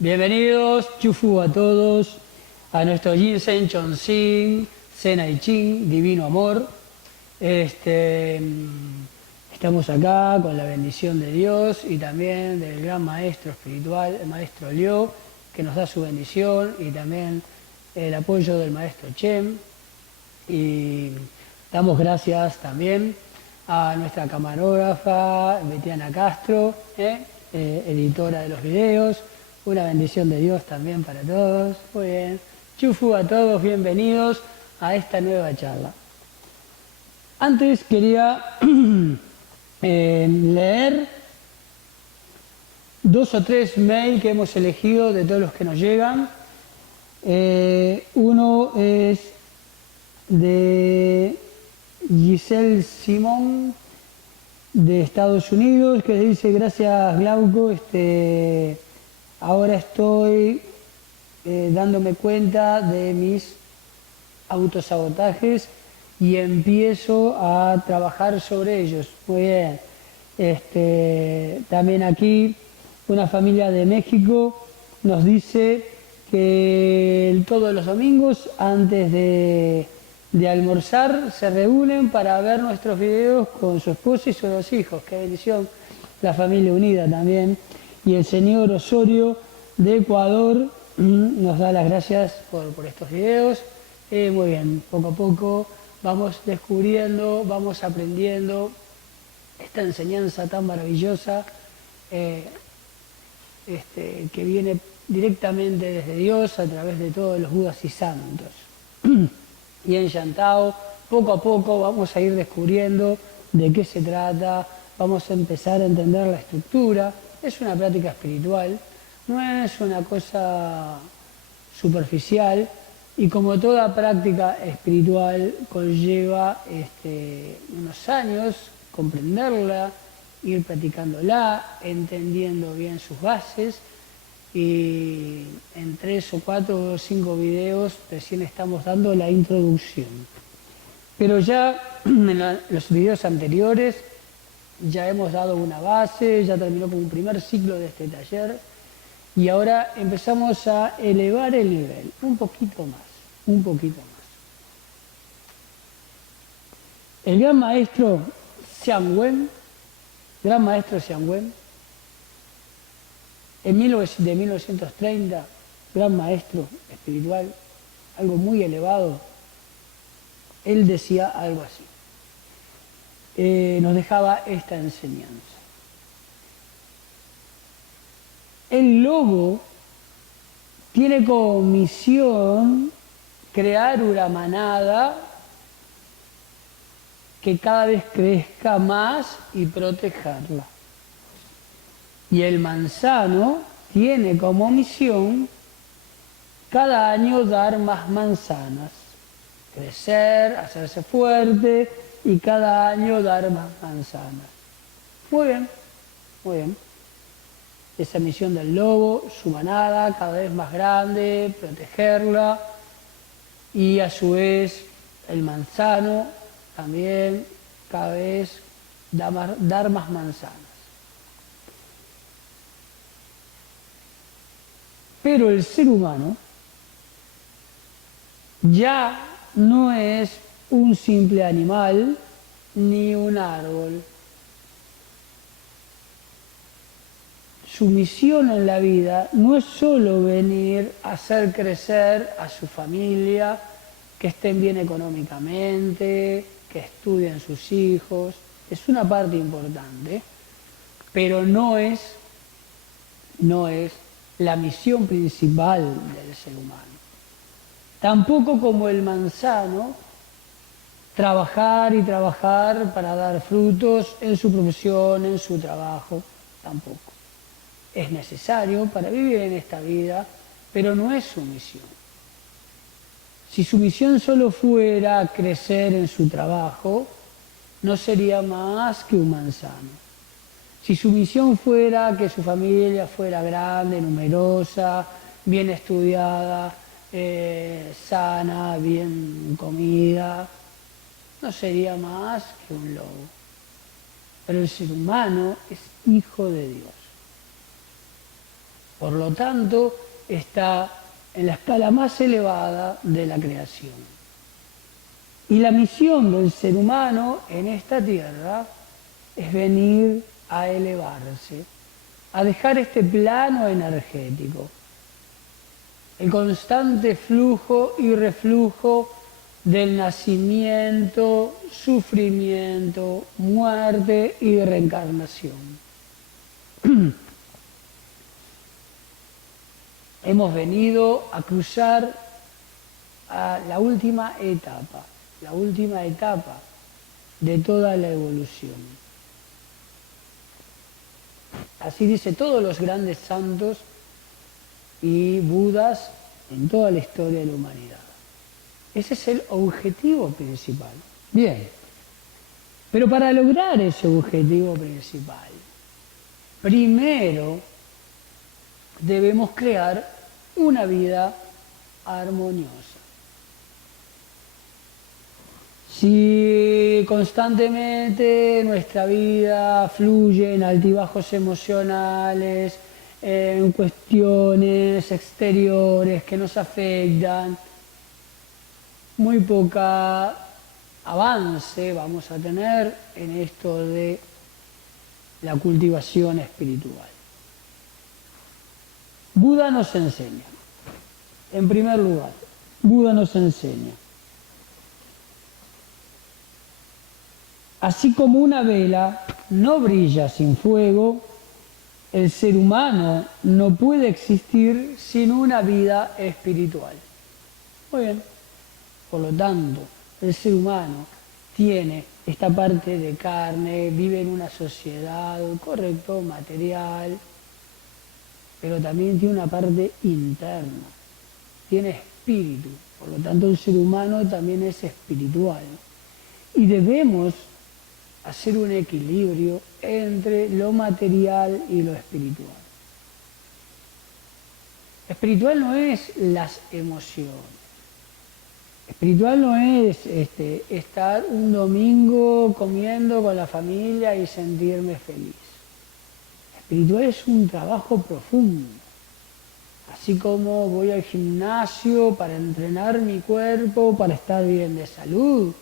Bienvenidos, Chufu a todos, a nuestro Ginseng Chonxing, Senai Ching, Divino Amor. Estamos acá con la bendición de Dios y también del gran maestro espiritual, el maestro Liu, que nos da su bendición, y también el apoyo del maestro Chem. Y damos gracias también a nuestra camarógrafa, Betiana Castro, editora de los videos. Una bendición de Dios también para todos. Muy bien. Chufu a todos, bienvenidos a esta nueva charla. Antes quería leer 2 o 3 mails que hemos elegido de todos los que nos llegan. Uno es de Giselle Simón de Estados Unidos, que dice: gracias Glauco, ahora estoy dándome cuenta de mis autosabotajes y empiezo a trabajar sobre ellos. Muy bien. También aquí una familia de México nos dice que todos los domingos antes de almorzar se reúnen para ver nuestros videos con su esposa y sus 2 hijos. Qué bendición, la familia unida también. Y el señor Osorio de Ecuador nos da las gracias por estos videos. Muy bien, poco a poco vamos descubriendo, vamos aprendiendo esta enseñanza tan maravillosa que viene directamente desde Dios a través de todos los Budas y santos. Y en Yantao, poco a poco vamos a ir descubriendo de qué se trata, vamos a empezar a entender la estructura. Es una práctica espiritual, no es una cosa superficial, y como toda práctica espiritual conlleva unos años comprenderla, ir practicándola, entendiendo bien sus bases, y en 3 o 4 o 5 videos recién estamos dando la introducción. Pero ya en los videos anteriores ya hemos dado una base, ya terminó como un primer ciclo de este taller, y ahora empezamos a elevar el nivel, un poquito más. El gran maestro Xiang Wen, de 1930, gran maestro espiritual, algo muy elevado, él decía algo así. Nos dejaba esta enseñanza. El lobo tiene como misión crear una manada que cada vez crezca más y protegerla. Y el manzano tiene como misión cada año dar más manzanas, crecer, hacerse fuerte y cada año dar más manzanas. Muy bien, muy bien. Esa misión del lobo, su manada cada vez más grande, protegerla, y a su vez el manzano también cada vez dar más manzanas. Pero el ser humano ya no es un simple animal ni un árbol. Su misión en la vida no es solo venir a hacer crecer a su familia, que estén bien económicamente, que estudien sus hijos. Es una parte importante, pero no es la misión principal del ser humano. Tampoco, como el manzano, trabajar y trabajar para dar frutos en su profesión, en su trabajo, tampoco. Es necesario para vivir en esta vida, pero no es su misión. Si su misión solo fuera crecer en su trabajo, no sería más que un manzano. Si su misión fuera que su familia fuera grande, numerosa, bien estudiada, sana, bien comida, no sería más que un lobo. Pero el ser humano es hijo de Dios. Por lo tanto, está en la escala más elevada de la creación. Y la misión del ser humano en esta tierra es venir a elevarse, a dejar este plano energético, el constante flujo y reflujo del nacimiento, sufrimiento, muerte y reencarnación. Hemos venido a cruzar a la última etapa de toda la evolución. Así dice todos los grandes santos y Budas en toda la historia de la humanidad. Ese es el objetivo principal. Bien, pero para lograr ese objetivo principal, primero debemos crear una vida armoniosa. Si constantemente nuestra vida fluye en altibajos emocionales, en cuestiones exteriores que nos afectan, muy poca avance vamos a tener en esto de la cultivación espiritual. Buda nos enseña, en primer lugar, Buda nos enseña, así como una vela no brilla sin fuego, el ser humano no puede existir sin una vida espiritual. Muy bien, por lo tanto, el ser humano tiene esta parte de carne, vive en una sociedad, correcto, material, pero también tiene una parte interna, tiene espíritu, por lo tanto el ser humano también es espiritual. Y debemos hacer un equilibrio entre lo material y lo espiritual. Espiritual no es las emociones. Espiritual no es estar un domingo comiendo con la familia y sentirme feliz. Espiritual es un trabajo profundo. Así como voy al gimnasio para entrenar mi cuerpo, para estar bien de salud,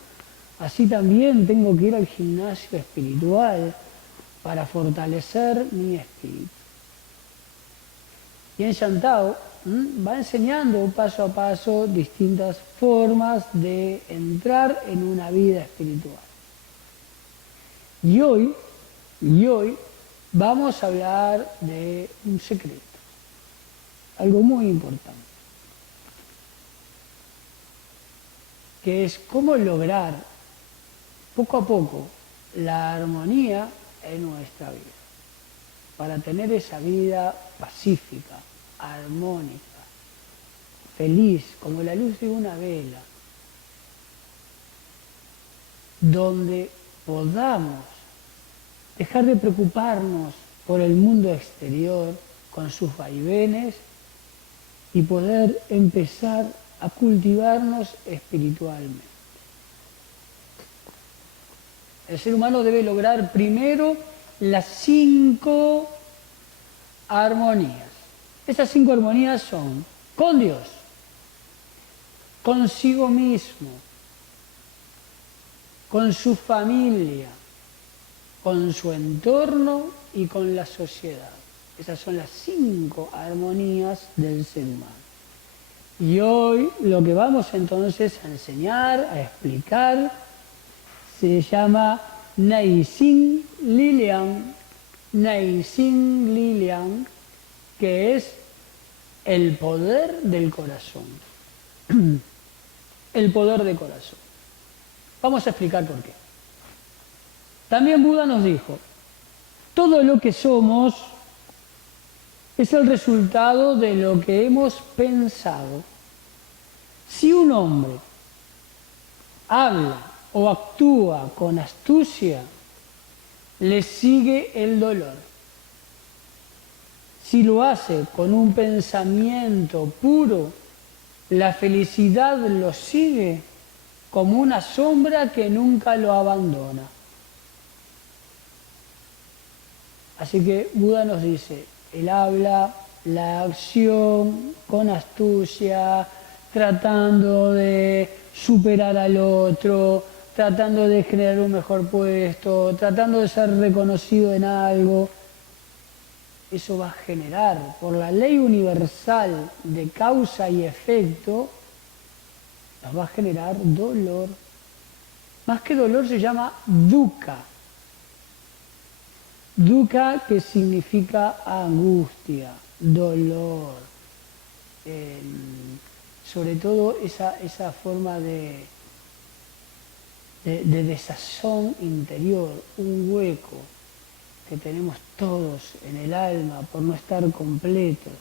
así también tengo que ir al gimnasio espiritual para fortalecer mi espíritu. Y en Shantao va enseñando paso a paso distintas formas de entrar en una vida espiritual. Y hoy vamos a hablar de un secreto, algo muy importante, que es cómo lograr poco a poco la armonía en nuestra vida, para tener esa vida pacífica, armónica, feliz, como la luz de una vela, donde podamos dejar de preocuparnos por el mundo exterior con sus vaivenes y poder empezar a cultivarnos espiritualmente. El ser humano debe lograr primero las 5 armonías. Esas 5 armonías son con Dios, consigo mismo, con su familia, con su entorno y con la sociedad. Esas son las 5 armonías del ser humano. Y hoy lo que vamos entonces a enseñar, a explicar, se llama Naixing Liliang, que es el poder del corazón. El poder del corazón. Vamos a explicar por qué. También Buda nos dijo, todo lo que somos es el resultado de lo que hemos pensado. Si un hombre habla o actúa con astucia, le sigue el dolor. Si lo hace con un pensamiento puro, la felicidad lo sigue como una sombra que nunca lo abandona. Así que Buda nos dice, él habla, la acción con astucia, tratando de superar al otro, tratando de generar un mejor puesto, tratando de ser reconocido en algo. Eso va a generar, por la ley universal de causa y efecto, nos va a generar dolor. Más que dolor se llama dukkha. Dukkha, que significa angustia, dolor, sobre todo esa forma de desazón interior, un hueco que tenemos todos en el alma por no estar completos.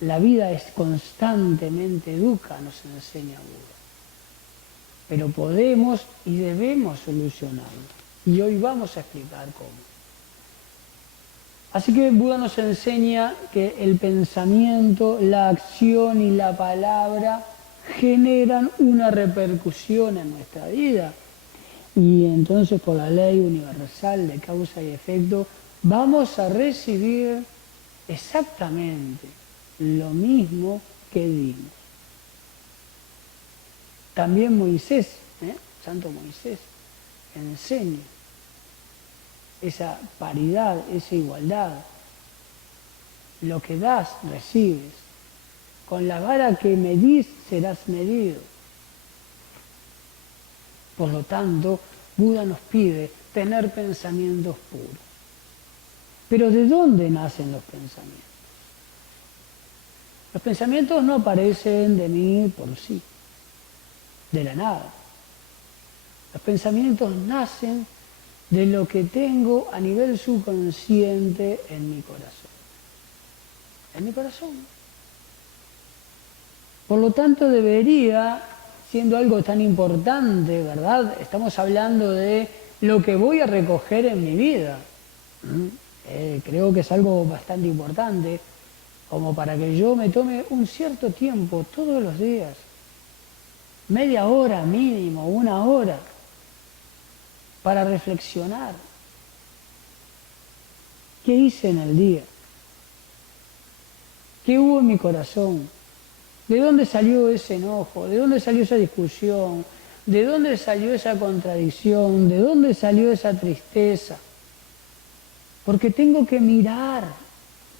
La vida es constantemente dukkha, nos enseña Buda. Pero podemos y debemos solucionarlo. Y hoy vamos a explicar cómo. Así que Buda nos enseña que el pensamiento, la acción y la palabra generan una repercusión en nuestra vida. Y entonces por la ley universal de causa y efecto vamos a recibir exactamente lo mismo que dimos. También Moisés, Santo Moisés, enseña esa paridad, esa igualdad. Lo que das, recibes. Con la vara que medís, serás medido. Por lo tanto, Buda nos pide tener pensamientos puros. Pero ¿de dónde nacen los pensamientos? Los pensamientos no aparecen de mí por sí, de la nada. Los pensamientos nacen de lo que tengo a nivel subconsciente en mi corazón. En mi corazón. Por lo tanto, debería, siendo algo tan importante, ¿verdad? Estamos hablando de lo que voy a recoger en mi vida. Creo que es algo bastante importante, como para que yo me tome un cierto tiempo todos los días, media hora mínimo, una hora, para reflexionar. ¿Qué hice en el día? ¿Qué hubo en mi corazón? ¿De dónde salió ese enojo? ¿De dónde salió esa discusión? ¿De dónde salió esa contradicción? ¿De dónde salió esa tristeza? Porque tengo que mirar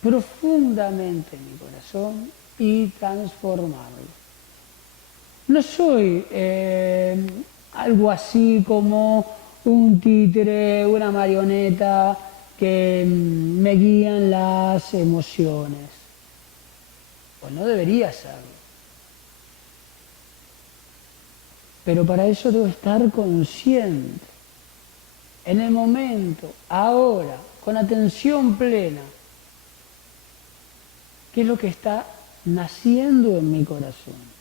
profundamente mi corazón y transformarlo. No soy algo así como un títere, una marioneta que me guían las emociones. Pues no debería serlo. Pero para eso debo estar consciente, en el momento, ahora, con atención plena, qué es lo que está naciendo en mi corazón.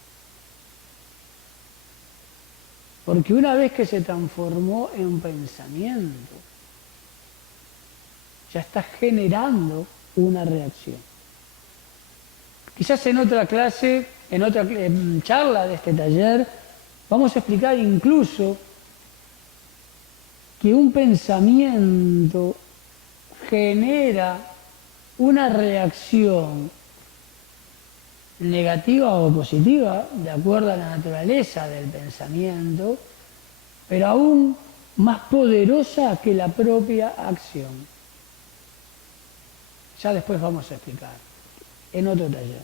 Porque una vez que se transformó en un pensamiento, ya está generando una reacción. Quizás en otra clase, en otra charla de este taller, vamos a explicar incluso que un pensamiento genera una reacción negativa o positiva, de acuerdo a la naturaleza del pensamiento, pero aún más poderosa que la propia acción. Ya después vamos a explicar, en otro taller.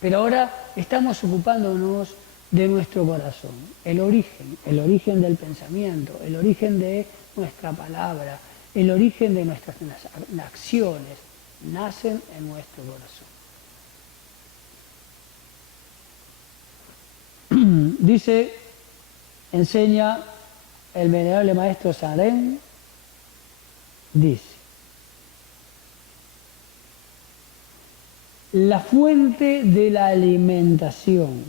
Pero ahora estamos ocupándonos de nuestro corazón, el origen del pensamiento, el origen de nuestra palabra, el origen de nuestras acciones, nacen en nuestro corazón. Dice, enseña el venerable maestro Sarén, dice, la fuente de la alimentación,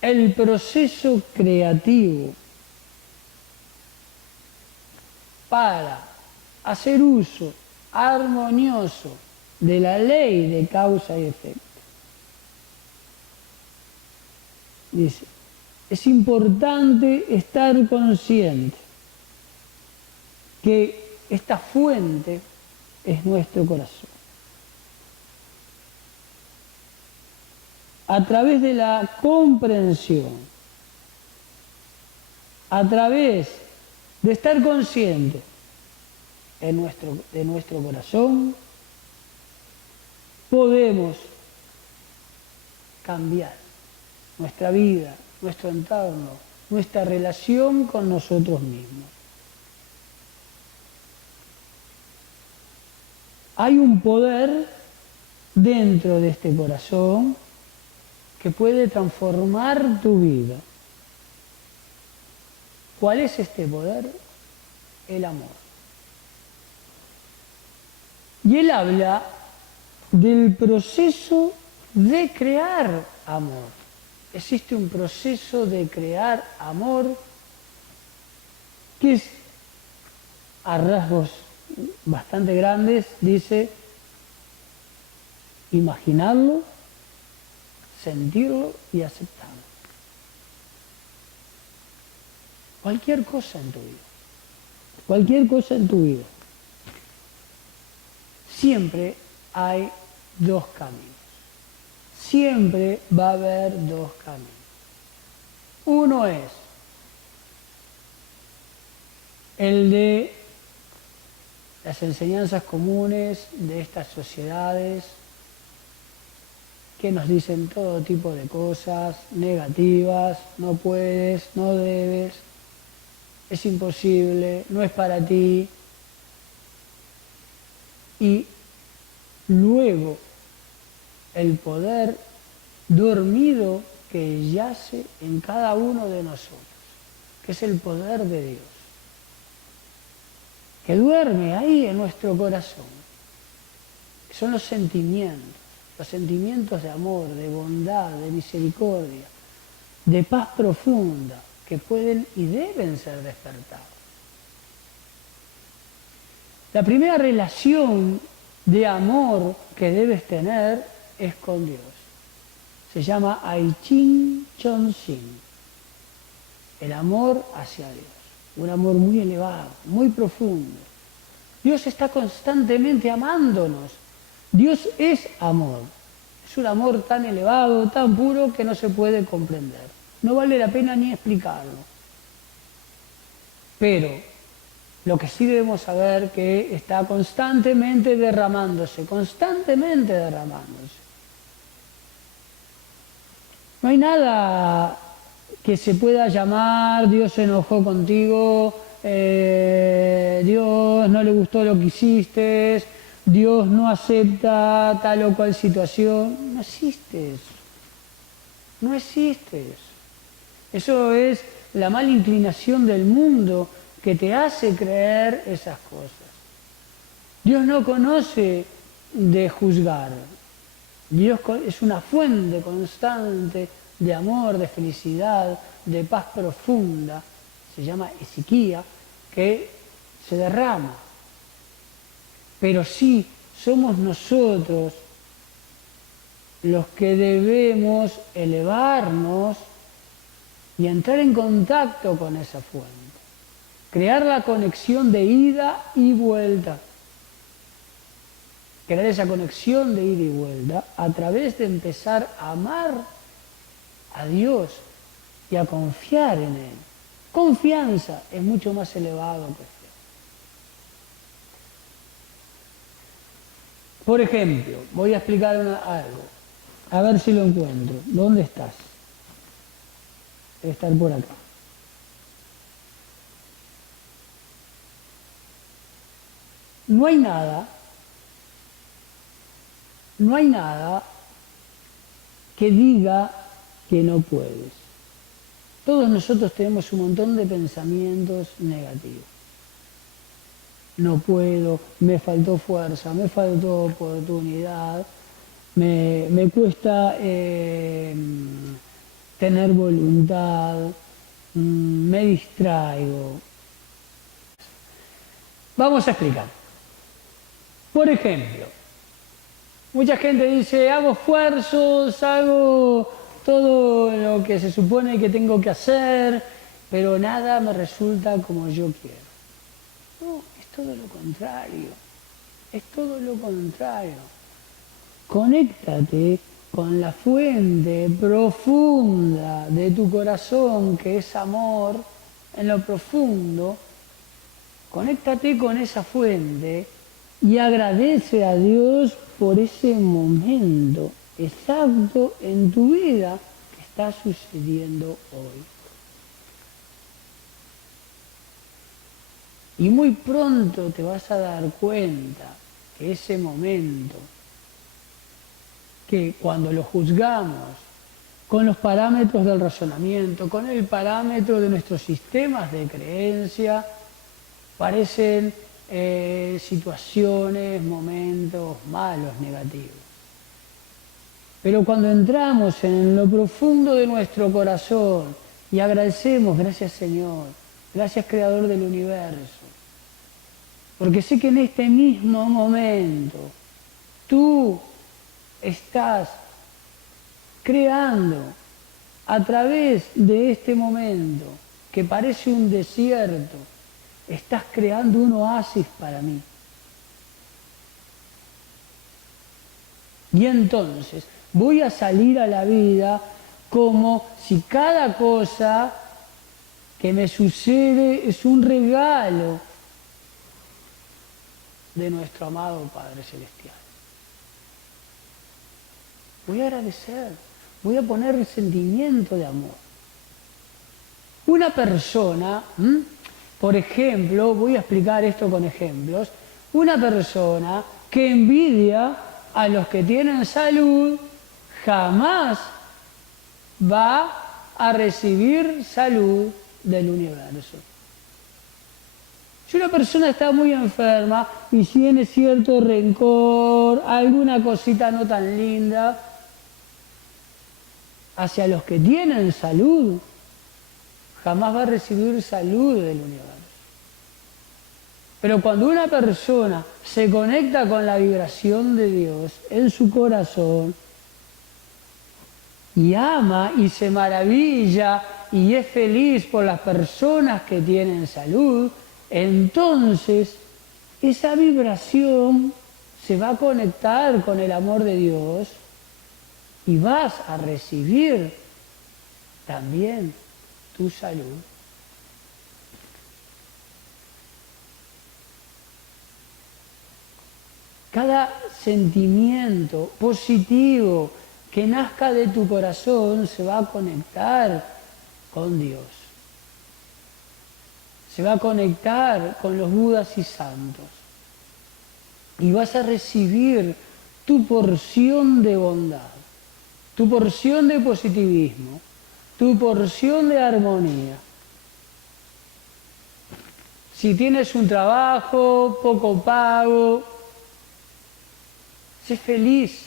el proceso creativo para hacer uso armonioso de la ley de causa y efecto, dice, es importante estar consciente que esta fuente es nuestro corazón. A través de la comprensión, a través de estar consciente de nuestro corazón, podemos cambiar nuestra vida, nuestro entorno, nuestra relación con nosotros mismos. Hay un poder dentro de este corazón que puede transformar tu vida. ¿Cuál es este poder? El amor. Y él habla del proceso de crear amor. Existe un proceso de crear amor que es, a rasgos bastante grandes, dice, imaginarlo, sentirlo y aceptarlo. Cualquier cosa en tu vida, cualquier cosa en tu vida, siempre hay dos caminos. Siempre va a haber dos caminos. Uno es el de las enseñanzas comunes de estas sociedades que nos dicen todo tipo de cosas negativas, no puedes, no debes, es imposible, no es para ti. Y luego el poder dormido que yace en cada uno de nosotros, que es el poder de Dios, que duerme ahí en nuestro corazón. Son los sentimientos de amor, de bondad, de misericordia, de paz profunda, que pueden y deben ser despertados. La primera relación de amor que debes tener es con Dios. Se llama Aichin Chonshin, el amor hacia Dios. Un amor muy elevado, muy profundo. Dios está constantemente amándonos. Dios es amor. Es un amor tan elevado, tan puro que no se puede comprender. No vale la pena ni explicarlo. Pero lo que sí debemos saber es que está constantemente derramándose, constantemente derramándose. No hay nada que se pueda llamar Dios se enojó contigo, Dios no le gustó lo que hiciste, Dios no acepta tal o cual situación. No existe eso. No existe eso. Eso es la mala inclinación del mundo que te hace creer esas cosas. Dios no conoce de juzgar. Dios es una fuente constante de amor, de felicidad, de paz profunda. Se llama Ezequiel, que se derrama. Pero sí somos nosotros los que debemos elevarnos y entrar en contacto con esa fuente. Crear la conexión de ida y vuelta. Crear esa conexión de ida y vuelta a través de empezar a amar a Dios y a confiar en Él. Confianza es mucho más elevado que fe. Por ejemplo, voy a explicar algo, a ver si lo encuentro. ¿Dónde estás? Debe estar por acá. No hay nada que diga que no puedes. Todos nosotros tenemos un montón de pensamientos negativos. No puedo, me faltó fuerza, me faltó oportunidad, me cuesta tener voluntad, me distraigo. Vamos a explicar. Por ejemplo, mucha gente dice, hago esfuerzos, hago todo lo que se supone que tengo que hacer, pero nada me resulta como yo quiero. No, es todo lo contrario, es todo lo contrario. Conéctate con la fuente profunda de tu corazón, que es amor, en lo profundo. Conéctate con esa fuente y agradece a Dios por ese momento exacto en tu vida que está sucediendo hoy. Y muy pronto te vas a dar cuenta que ese momento, que cuando lo juzgamos con los parámetros del razonamiento, con el parámetro de nuestros sistemas de creencia, parecen situaciones, momentos malos, negativos. Pero cuando entramos en lo profundo de nuestro corazón y agradecemos, gracias Señor, gracias Creador del universo, porque sé que en este mismo momento tú estás creando a través de este momento que parece un desierto, estás creando un oasis para mí. Y entonces voy a salir a la vida como si cada cosa que me sucede es un regalo de nuestro amado Padre Celestial. Voy a agradecer, voy a poner el sentimiento de amor. Una persona, por ejemplo, voy a explicar esto con ejemplos, una persona que envidia a los que tienen salud jamás va a recibir salud del universo. Si una persona está muy enferma y tiene cierto rencor, alguna cosita no tan linda, hacia los que tienen salud, jamás va a recibir salud del universo. Pero cuando una persona se conecta con la vibración de Dios en su corazón y ama y se maravilla y es feliz por las personas que tienen salud, entonces esa vibración se va a conectar con el amor de Dios y vas a recibir también tu salud. Cada sentimiento positivo que nazca de tu corazón se va a conectar con Dios. Se va a conectar con los Budas y santos. Y vas a recibir tu porción de bondad, tu porción de positivismo, tu porción de armonía. Si tienes un trabajo poco pago, sé feliz,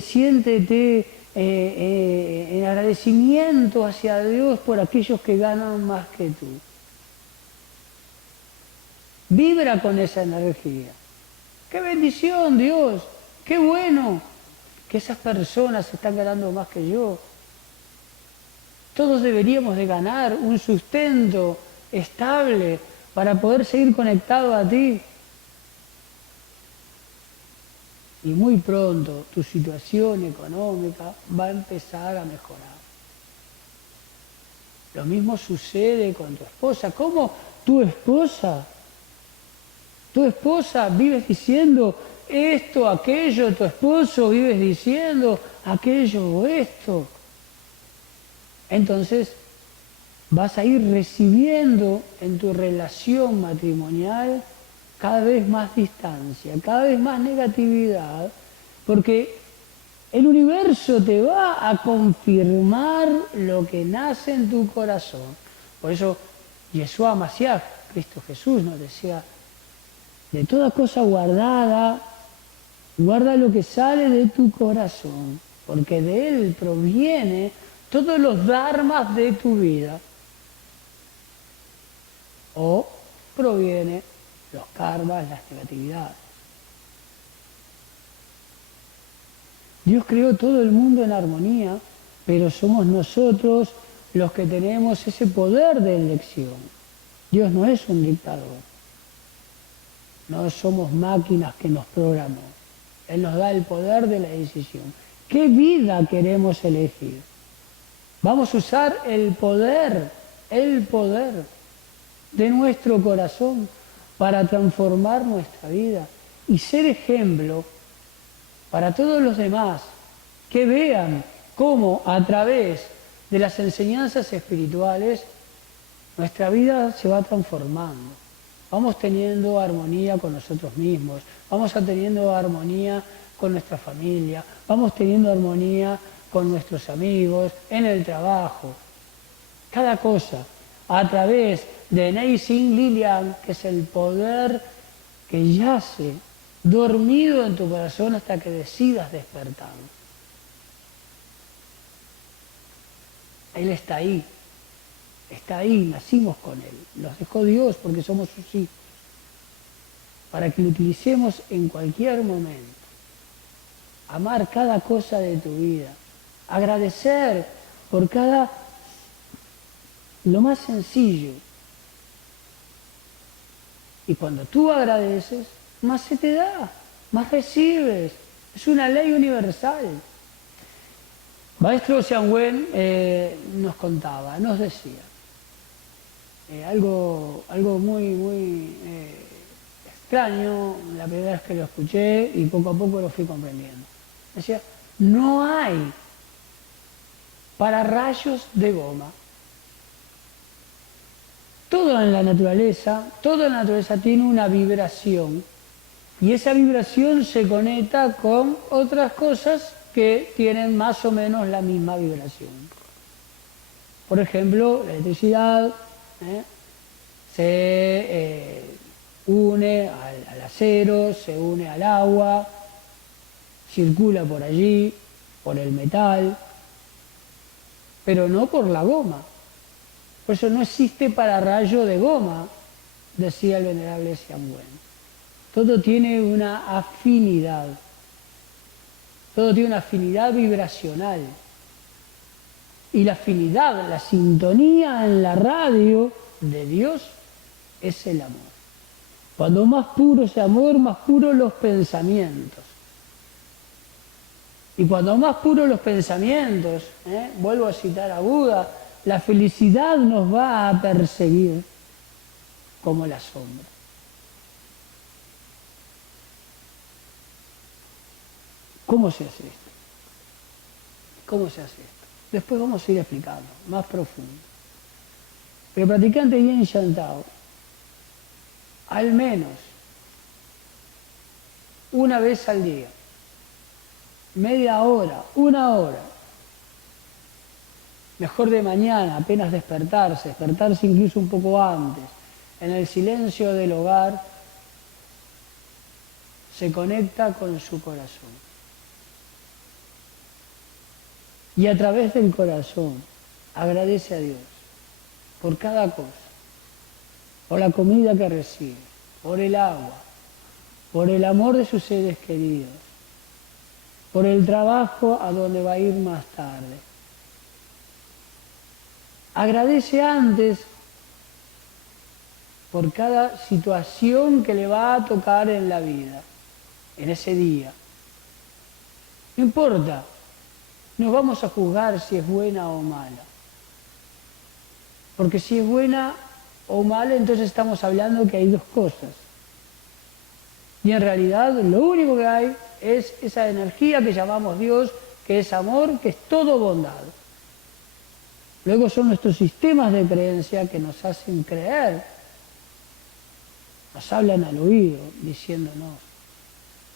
siéntete en agradecimiento hacia Dios por aquellos que ganan más que tú. Vibra con esa energía. ¡Qué bendición, Dios! ¡Qué bueno que esas personas están ganando más que yo! Todos deberíamos de ganar un sustento estable para poder seguir conectados a ti. Y muy pronto tu situación económica va a empezar a mejorar. Lo mismo sucede con tu esposa. ¿Cómo tu esposa vives diciendo esto, aquello, tu esposo vives diciendo aquello o esto? Entonces vas a ir recibiendo en tu relación matrimonial cada vez más distancia, cada vez más negatividad, porque el universo te va a confirmar lo que nace en tu corazón. Por eso Yeshua Mashiach, Cristo Jesús, nos decía, de toda cosa guardada, guarda lo que sale de tu corazón, porque de él proviene todos los dharmas de tu vida. O proviene los karmas, las negatividades. Dios creó todo el mundo en armonía, pero somos nosotros los que tenemos ese poder de elección. Dios no es un dictador. No somos máquinas que nos programó. Él nos da el poder de la decisión. ¿Qué vida queremos elegir? Vamos a usar el poder de nuestro corazón para transformar nuestra vida y ser ejemplo para todos los demás, que vean cómo a través de las enseñanzas espirituales nuestra vida se va transformando. Vamos teniendo armonía con nosotros mismos, vamos teniendo armonía con nuestra familia, vamos teniendo armonía con nuestros amigos, en el trabajo. Cada cosa, a través de Neising Lilian, que es el poder que yace dormido en tu corazón hasta que decidas despertarlo. Él está ahí, nacimos con Él, nos dejó Dios porque somos sus hijos, para que lo utilicemos en cualquier momento. Amar cada cosa de tu vida, agradecer por lo más sencillo. Y cuando tú agradeces, más se te da, más recibes. Es una ley universal. Maestro Xiang Wen nos contaba, nos decía, algo muy extraño, la primera vez que lo escuché y poco a poco lo fui comprendiendo. Decía, no hay pararrayos de goma. Todo en la naturaleza tiene una vibración y esa vibración se conecta con otras cosas que tienen más o menos la misma vibración. Por ejemplo, la electricidad se une al acero, se une al agua, circula por allí, por el metal, pero no por la goma. Por eso no existe pararrayo de goma, decía el venerable Xiang Wen. Todo tiene una afinidad. Todo tiene una afinidad vibracional. Y la afinidad, la sintonía en la radio de Dios es el amor. Cuando más puro ese amor, más puros los pensamientos. Y cuando más puros los pensamientos, vuelvo a citar a Buda, la felicidad nos va a perseguir como la sombra. ¿Cómo se hace esto? ¿Cómo se hace esto? Después vamos a ir explicando, más profundo. Pero el practicante Yen Shan Tao, al menos una vez al día, media hora, una hora, mejor de mañana, apenas despertarse incluso un poco antes, en el silencio del hogar, se conecta con su corazón. Y a través del corazón agradece a Dios por cada cosa, por la comida que recibe, por el agua, por el amor de sus seres queridos, por el trabajo a donde va a ir más tarde. Agradece antes por cada situación que le va a tocar en la vida, en ese día. No importa, no vamos a juzgar si es buena o mala. Porque si es buena o mala, entonces estamos hablando que hay dos cosas. Y en realidad lo único que hay es esa energía que llamamos Dios, que es amor, que es todo bondad. Luego son nuestros sistemas de creencia que nos hacen creer, nos hablan al oído diciéndonos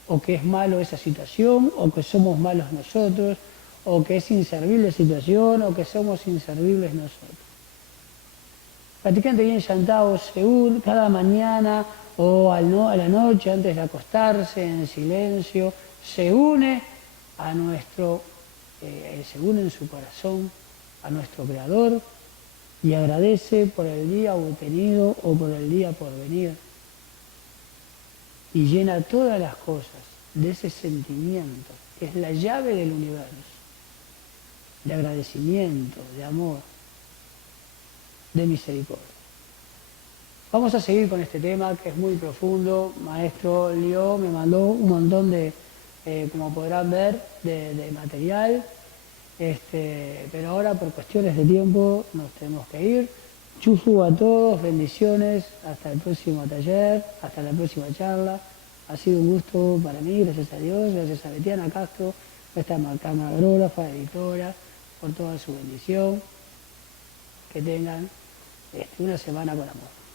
o que es malo esa situación, o que somos malos nosotros, o que es inservible la situación, o que somos inservibles nosotros. Practicante Yen Shan Tao Seúl, cada mañana o a la noche antes de acostarse en silencio, se une a se une en su corazón a nuestro Creador y agradece por el día obtenido o por el día por venir. Y llena todas las cosas de ese sentimiento es la llave del universo, de agradecimiento, de amor, de misericordia. Vamos a seguir con este tema que es muy profundo. Maestro Lió me mandó un montón de, como podrán ver, de material, pero ahora por cuestiones de tiempo nos tenemos que ir. Chufu a todos, bendiciones, hasta el próximo taller, hasta la próxima charla. Ha sido un gusto para mí, gracias a Dios, gracias a Betiana Castro, nuestra camarógrafa, editora, por toda su bendición. Que tengan una semana con amor.